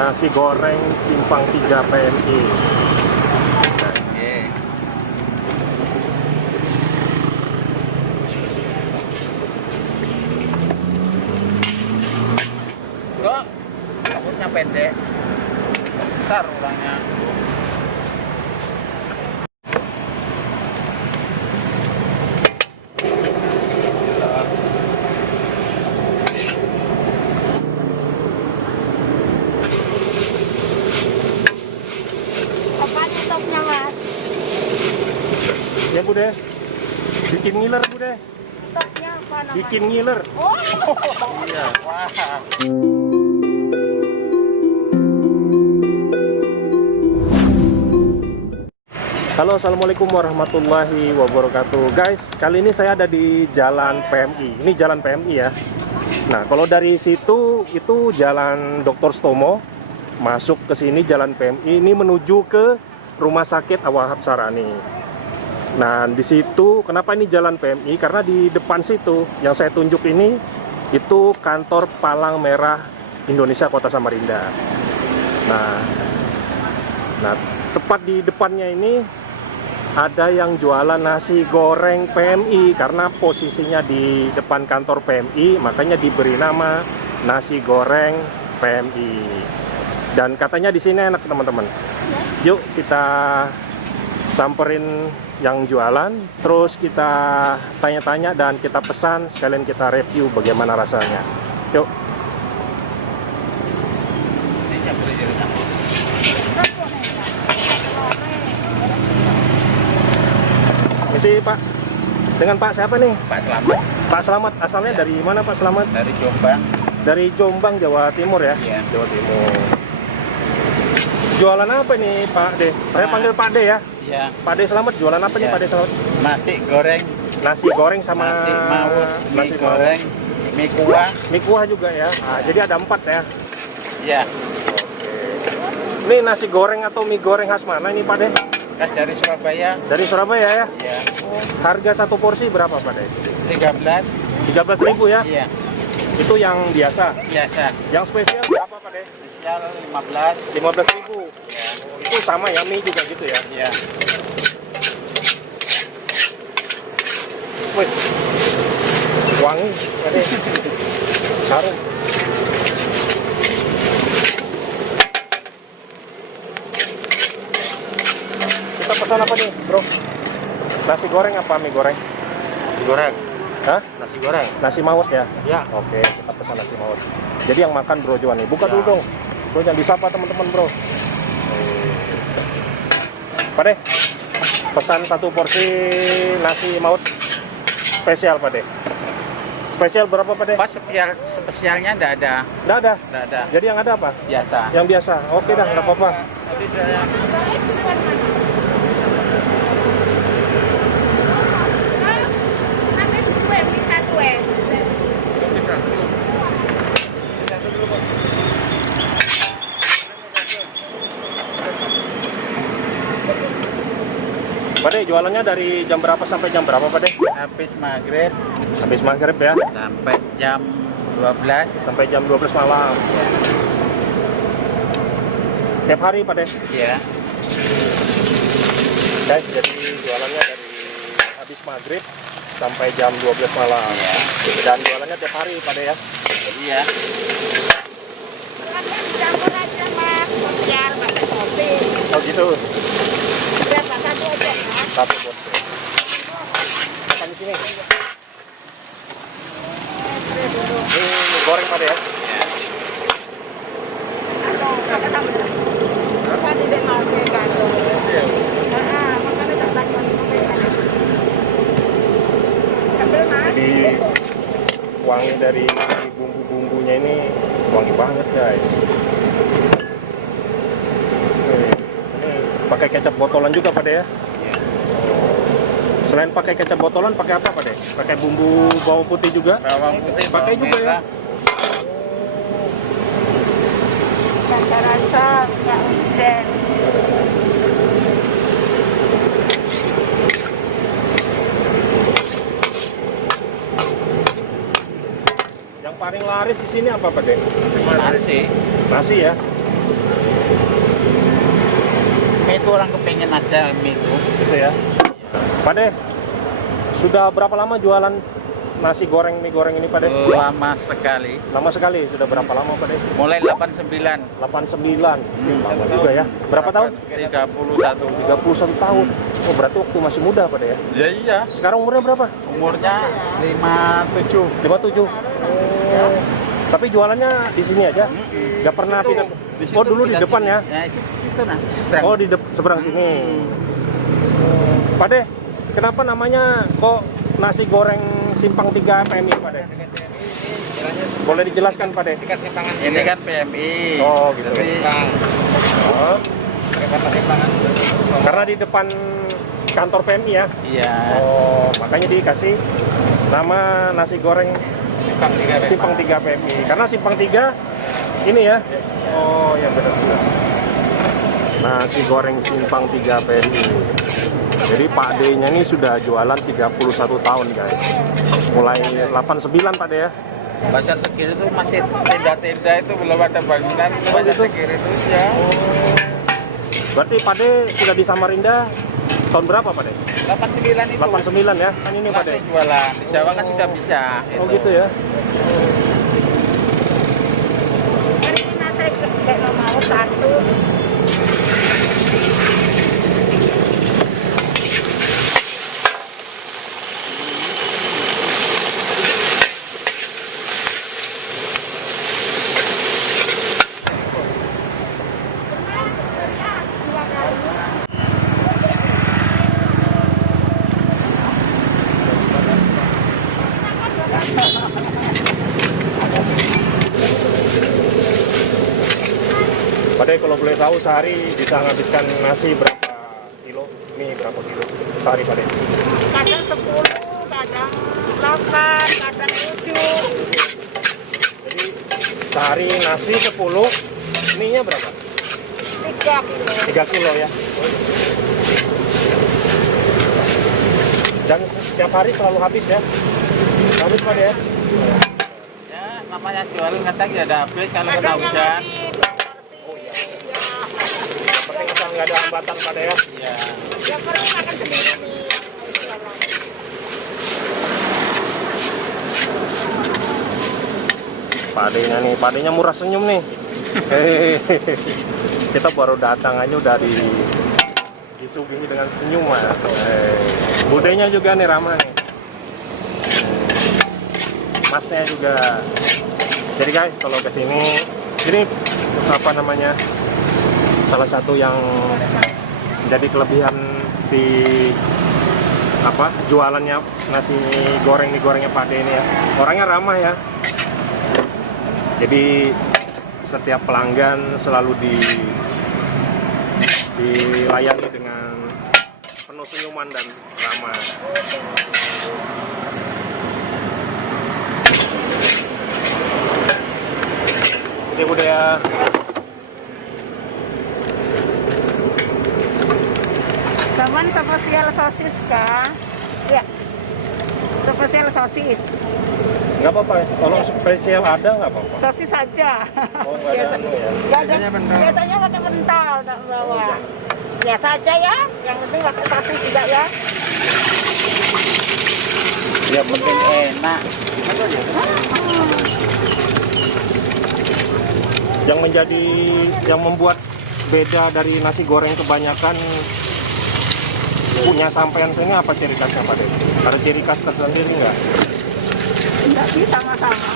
nasi goreng Simpang 3 PMI. Oke. Kok rambutnya pendek? Ntar ulangnya. Apa tutupnya, Mas? Ya Bude, bikin ngiler Bude, Tutupnya apa namanya? bikin ngiler. Oh, Iya. Wah. Halo, assalamualaikum warahmatullahi wabarakatuh. Guys, kali ini saya ada di Jalan PMI. Ini Jalan PMI ya. Nah, kalau dari situ itu Jalan Dr. Stomo, masuk ke sini Jalan PMI. Ini menuju ke Rumah Sakit Awahab Sarani. Nah, di situ kenapa ini Jalan PMI? Karena di depan situ yang saya tunjuk ini itu kantor Palang Merah Indonesia Kota Samarinda. Nah, tepat di depannya ini ada yang jualan nasi goreng PMI. Karena posisinya di depan kantor PMI, makanya diberi nama nasi goreng PMI. Dan katanya di sini enak teman-teman. Yuk kita samperin yang jualan, terus kita tanya-tanya dan kita pesan, sekalian kita review bagaimana rasanya. Yuk. Misi Pak, dengan Pak siapa nih? Pak Selamat Pak Selamat, asalnya dari mana Pak Selamat? dari Jombang. Dari Jombang, Jawa Timur ya? Iya. Jawa Timur. Jualan apa nih Pak De? Saya panggil Pak De ya? Iya. Pak De Selamat, jualan apa nih Iya. Pak De Selamat? Nasi goreng, Nasi goreng sama nasi maut, mie nasi goreng, mie kuah. mie kuah juga ya? Nah, jadi ada 4 ya? Iya. Ini nasi goreng atau mie goreng khas mana ini Pak De? Khas dari Surabaya. Dari Surabaya ya? Iya. Harga satu porsi berapa Pak De? 13. 13.000 ya? Iya. Itu yang biasa. Biasa. Yang spesial berapa Pak De? Spesial 15. 15.000. Iya. Itu sama ya, mie juga gitu ya? Iya. Wih, wangi, Pak De. Harum. Kita pesan apa nih, bro? Nasi goreng apa mie goreng? Nasi goreng. Hah? Nasi goreng. Nasi maut ya? Ya. Oke, kita pesan nasi maut. Jadi yang makan Bro Johan nih, buka Ya. dulu dong. Bro, jangan disapa teman-teman bro. Pak De, pesan satu porsi nasi maut spesial Pak De. Spesial berapa Pak De? Pas spesialnya enggak ada. Nggak ada. Enggak ada. Jadi yang ada apa? Biasa. Yang biasa. Oke dah, nggak apa-apa. Tadi saya ada dua, ini satu ya. Pak De, jualannya dari jam berapa sampai jam berapa Pak De? habis maghrib Habis maghrib ya, sampai jam 12. sampai jam 12 malam. Ya. Tiap hari Pak De. Iya. Guys, jadi jualannya dari habis maghrib sampai jam 12 malam. Dan jualannya tiap hari Pak De ya. Iya. Silahkan dicampur aja, Mas. Biar pakai kopi. Oh gitu. Berapa satu aja, Mas? Satu porsi. Makan di sini. Ini goreng Pak De ya. Pakai sambal. Tadi dia mau ke kantor. Makanya tak banyak ambil, Mas. Jadi wangi dari bumbu-bumbunya ini wangi banget guys. Ini pakai kecap botolan juga Pak De ya. Iya. Selain pakai kecap botolan, pakai apa Pak De? Pakai bumbu bawang putih juga? Bawang putih, Pakai bawang juga ya? merah. Rasa rasa nggak hujan. Yang paling laris di sini apa Pak De? Nasi. Nasi ya. itu orang kepengen aja mie itu. Gitu ya. Pak De, sudah berapa lama jualan nasi goreng mie goreng ini Pak De? Lama sekali. Lama sekali. Sudah berapa lama Pak De? Mulai 89. 89. Lama juga ya. Berapa tahun? 31. 31 tahun. Oh, berarti waktu masih muda Pak De ya? Ya iya. Sekarang umurnya berapa? Umurnya 57. 57. Oh. Tapi jualannya di sini aja? Nggak pernah Situ. pindah? Di situ Oh, dulu di pindah depan sini. ya? Ya, situ nah. Oh, di seberang sini. Pak De, kenapa namanya kok nasi goreng Simpang 3 PMI Pak De? Boleh dijelaskan Pak De? Ini kan PMI. Oh, gitu. Jadi, Oh, karena di depan kantor PMI ya? iya. Oh, makanya dikasih nama nasi goreng Simpang 3 PMI. Karena Simpang 3 ini ya? Oh, ya benar-benar. Nasi goreng Simpang 3 PMI. Jadi Pak D-nya ini sudah jualan 31 tahun guys. Mulai 89 Pak D ya. Pasar Sekir itu masih tenda-tenda itu belum ada bangunan. Pasar gitu? Sekir itu ya. Berarti Pak D sudah di Samarinda tahun berapa Pak D? 89 itu. 89 ya. Kan ini Pak D. Langsung jualan. Di Jawa kan sudah bisa. Oh gitu ya. Ini nasi kayak mau satu. Pak D kalau boleh tahu sehari bisa menghabiskan nasi berapa kilo? Mie berapa kilo sehari Pak D? Kadang 10, kadang 8, kadang 7. Jadi sehari nasi 10, mie-nya berapa? 3 kilo. 3 kilo ya. Dan setiap hari selalu habis ya? Habis Pak D ya? Ya, namanya jualan kadang ya ada habis kalau kena Kadang yang hujan. lagi Oh iya. Yang penting asal nggak ada hambatan Pak D ya? Iya. ya perlu makan sendiri nih. Pak D-nya nih, Pak D-nya murah senyum nih. Hehehe. Kita baru datang aja udah disuguhi dengan senyuman. Budenya juga nih ramah nih. Masnya juga. Jadi guys, kalau ke sini ini apa namanya? Salah satu yang jadi kelebihan di apa jualannya nasi mie gorengnya Pak D ini ya. Orangnya ramah ya. Jadi setiap pelanggan selalu dilayani dengan penuh senyuman dan ramah. Ini udah ya. Teman spesial sosis kah? Ya. Spesial sosis. Nggak apa-apa, kalau spesial ada nggak apa-apa. Sosis saja. Oh, nggak ada anu ya. Nggak ada. Biasanya pakai mental tak bawa. Biasa aja ya. Yang penting pakai sosis juga ya. Ya penting enak. Yang membuat beda dari nasi goreng kebanyakan punya sampean sini apa ciri khasnya Pak De? Ada ciri khas tersendiri nggak? Enggak sih sama-sama.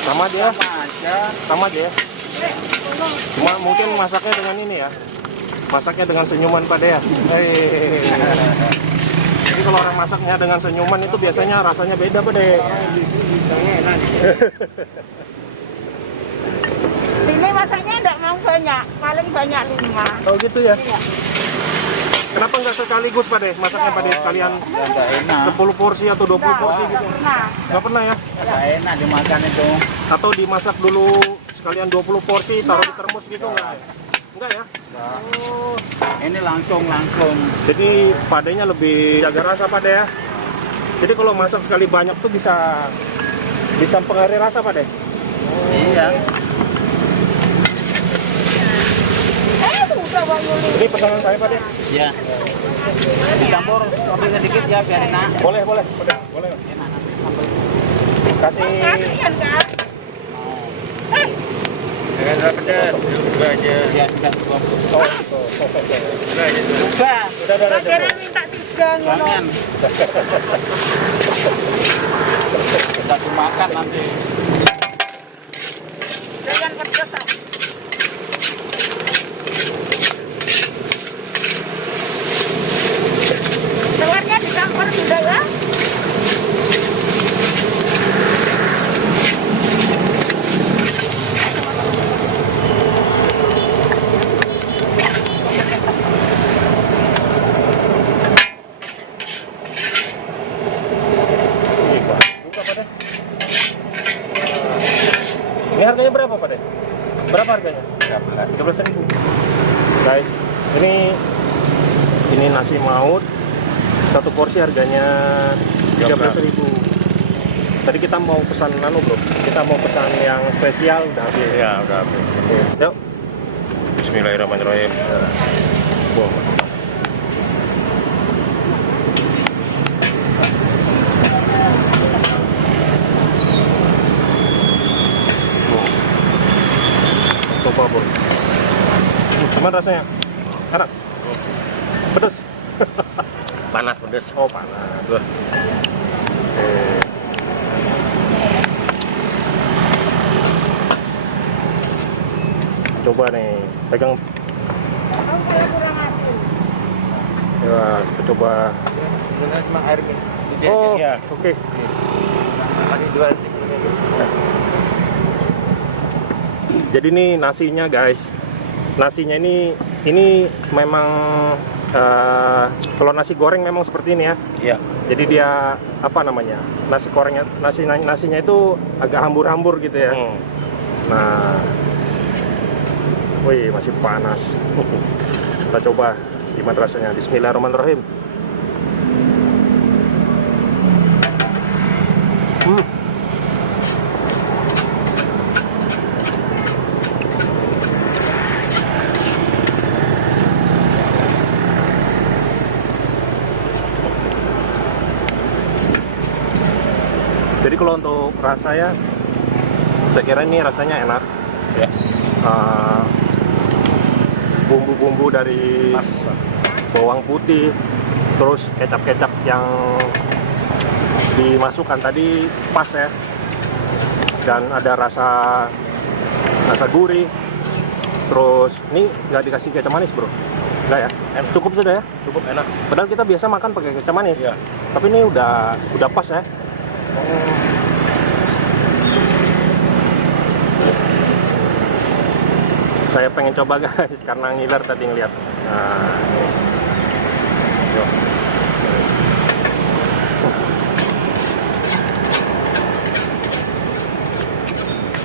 Sama dia? Sama aja. Sama aja ya? Cuma mungkin masaknya dengan ini ya? Masaknya dengan senyuman Pak De ya? Jadi kalau orang masaknya dengan senyuman itu biasanya rasanya beda Pak De. Sini masaknya enggak mau banyak, paling banyak 5. Oh gitu ya? Iya. Kenapa nggak sekaligus Pak De? Masaknya Pak De sekalian Ya nggak enak. 10 porsi atau 20 porsi gitu? Nah, Nggak pernah ya? Nggak enak dimakan itu. Atau dimasak dulu sekalian 20 porsi, taruh di termos gitu nggak? Enggak ya? Oh, Ini langsung. jadi Pak De-nya lebih jaga rasa Pak De ya? Jadi kalau masak sekali banyak tuh bisa mempengaruhi rasa Pak De? Iya. udah Ini pesanan saya Pak deh. Iya. Campur kopi sedikit ya biar enak. Boleh, boleh. Boleh. Boleh. Enak. Sambal. Kasih Dengan berapa pedas? Juga aja. Ya, sudah cukup. oh, Sudah aja. Juga. udah. Kira minta 3 ngono. Jangan. Kita dimakan nanti. Jangan pedes. Telurnya dicampur sudah ya? Ini harganya berapa Pak deh? Berapa harganya? 13.000. Guys, ini nasi maut satu porsi harganya 13.000. Tadi kita mau pesan bro, kita mau pesan yang spesial udah habis. Ya, udah habis. Oke, yuk. Bismillahirrahmanirrahim. Wow. Coba bro. Gimana rasanya? Enak? Pedas? Panas pedes. Oh panas. Oke. Coba nih, pegang. Kurang asin. Ya, kita coba. Ini cuma air gitu. Oh, Ya. oke. Tadi dua. Jadi nih nasinya guys, nasinya ini memang kalau nasi goreng memang seperti ini ya. Iya. Jadi dia apa namanya, nasinya itu agak hambur-hambur gitu ya. Nah, wih masih panas. Kita coba gimana rasanya. Bismillahirrahmanirrahim. Jadi kalau untuk rasa ya, saya kira ini rasanya enak. Ya. Bumbu-bumbu dari bawang putih, terus kecap-kecap yang dimasukkan tadi pas ya, dan ada rasa gurih. Terus ini nggak dikasih kecap manis bro, nggak ya? Cukup sudah ya? Cukup enak. Padahal kita biasa makan pakai kecap manis. Iya. Tapi ini udah pas ya. Saya pengen coba guys karena ngiler tadi ngeliat. Nah, ini. Yuk.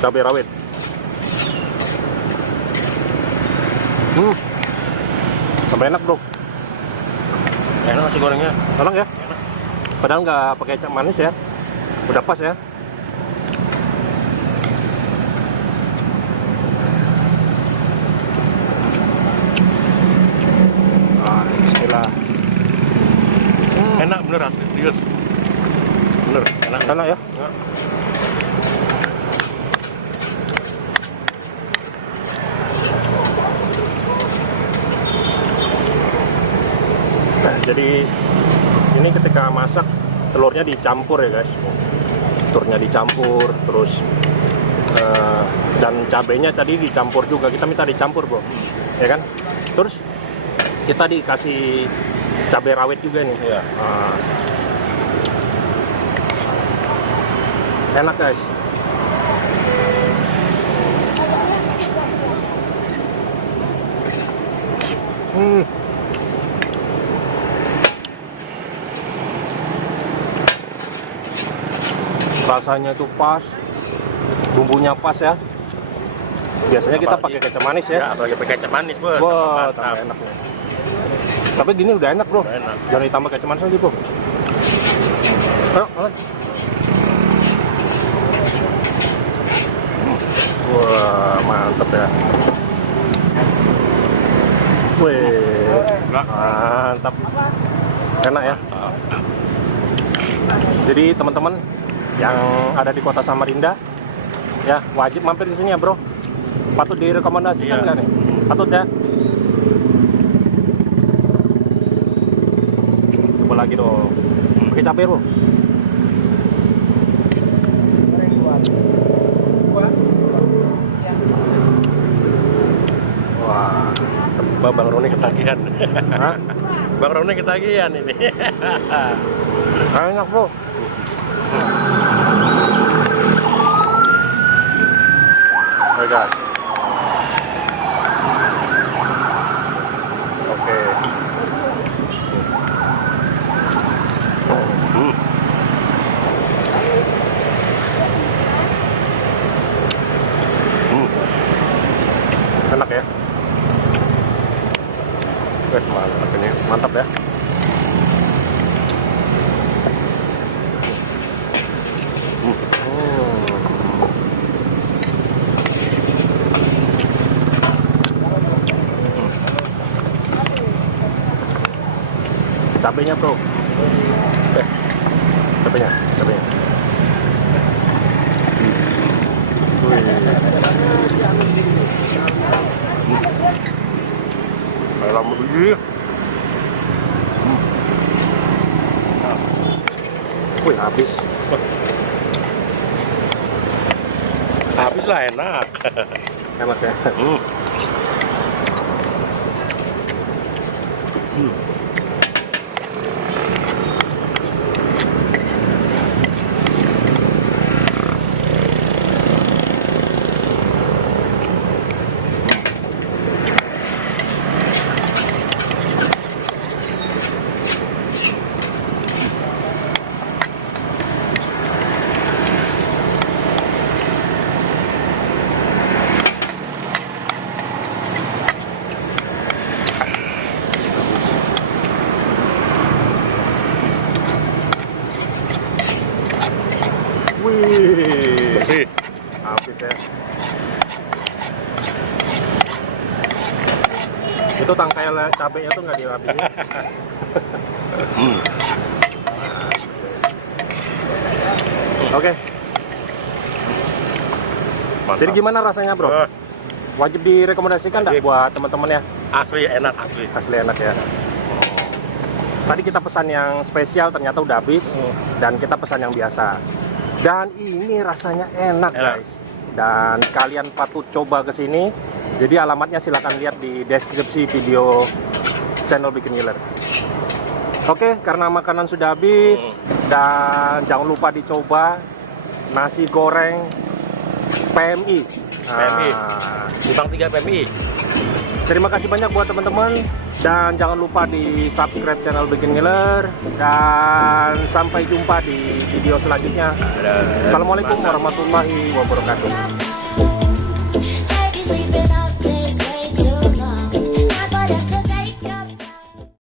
Cabai rawit. Sampai enak bro. Enak nasi gorengnya. Enak ya? Padahal nggak pakai kecap manis ya. Udah pas ya. Bismillah. Enak bener asli, serius. Bener, enak. Enak ya? Nah, jadi ini ketika masak telurnya dicampur ya guys. Telurnya dicampur terus dan cabenya tadi dicampur juga. Kita minta dicampur bro, ya kan? Terus kita dikasih cabai rawit juga nih. Iya. Enak guys. Rasanya tuh pas, bumbunya pas ya. Biasanya kita pakai kecap manis ya. Ya, apalagi pakai kecap manis, bro. Wah, tambah enak nih. Tapi gini udah enak bro. Udah enak. Jangan ditambah kecap manis lagi bro. Ayo, makan. Wah, mantep ya. Wih, mantap. Enak ya. Jadi teman-teman yang ada di kota Samarinda, ya wajib mampir ke sini ya bro. Patut direkomendasikan nggak nih? Patut ya. Coba lagi dong. Pakai cabai bro. Wah, Bang Roni ketagihan. hah? Bang Roni ketagihan ini. Enak bro. Oke guys. Oke. Enak ya. Mantap ini, mantap ya. Cabenya bro, cabenya. Alhamdulillah. Wih habis. Habis lah enak. Enak ya. Wih, Bersih. habis ya. Itu tangkai cabenya tuh nggak dihabisin. Oke. Mantap. Jadi gimana rasanya bro? Wajib direkomendasikan nggak Wajib. buat teman-teman ya? Asli enak asli. Asli enak ya. Tadi kita pesan yang spesial ternyata udah habis dan kita pesan yang biasa. Dan ini rasanya enak guys. Dan kalian patut coba ke sini. Jadi alamatnya silahkan lihat di deskripsi video channel Bikin Ngiler. Oke, karena makanan sudah habis dan jangan lupa dicoba nasi goreng PMI. PMI. Bintang 3 PMI. Terima kasih banyak buat teman-teman dan jangan lupa di subscribe channel Bikin Ngiler dan sampai jumpa di video selanjutnya. Assalamualaikum warahmatullahi wabarakatuh. Baby sleeping all